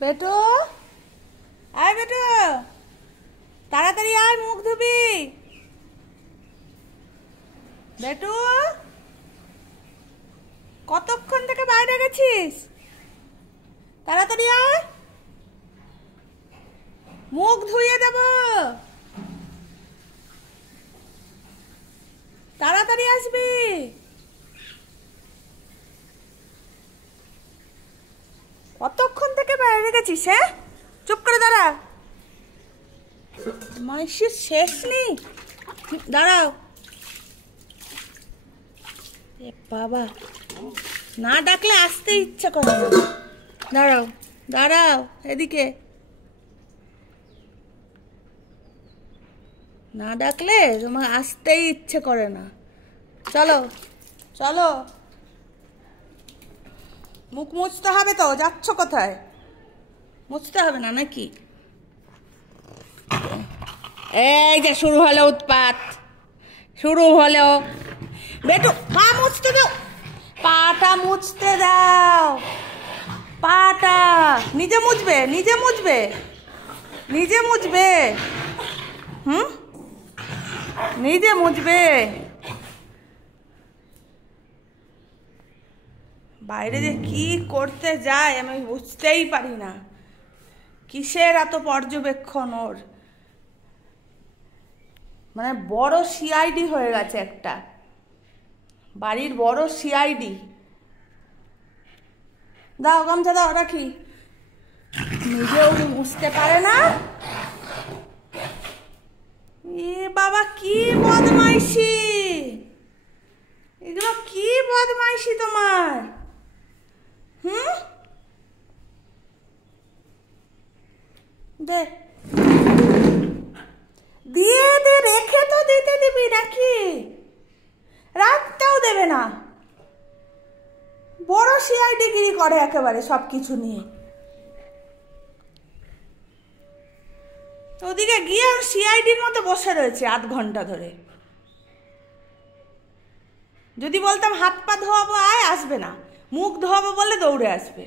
বেটু, আয় বেটু, তাড়াতাড়ি আয়, মুখ ধুবি। বেটু, কতক্ষণ থেকে বাইরে গেছিস? তাড়াতাড়ি আয়, মুখ ধুইয়ে দেব। তাড়াতাড়ি আসবি। কতক্ষণ থেকে বাইরে গেছিস? হ্যাঁ, চুপ করে দাঁড়া। মাইসের শেষ নেই। দাঁড়াও। এ বাবা, না ডাকলে আসতে ইচ্ছা করে না। দাঁড়াও দাঁড়াও, এদিকে না ডাকলে তোমার আসতেই ইচ্ছে করে না। চলো চলো, মুখ মুছতে হবে তো। যাচ্ছ কোথায়? মুছতে হবে না নাকি? এই যে শুরু হলো উৎপাত, শুরু হলো। বেটু, পা মুছতে দাও, পাটা মুছতে দাও। পাটা নিজে মুছবে, নিজে মুছবে, নিজে মুছবে। নিজে মুছবে। বাইরে যে কি করতে যায় আমি বুঝতেই পারি না। কিসের এত পর্যবেক্ষণ ওর? মানে বড় সিআইডি হয়ে গেছে একটা, বাড়ির বড় সিআইডি। দাও গামছা, দাও, রাখি। নিজেও মুছতে পারে না। এ বাবা, কি বদমাইশি! এগুলো কি বদমাইশি তোমার? দে, দিয়ে দে, রেখে তো দিতে দিবি নাকি? রাখতেও দেবে না। বড় সিআইডি গিরি করে একেবারে সবকিছু নিয়ে। ওদিকে গিয়ে সিআইডির মতো বসে রয়েছে 8 ঘন্টা ধরে। যদি বলতাম হাত পা ধোয়াবো, আয়, আসবে না। মুখ ধোয়াবো বলে দৌড়ে আসবে।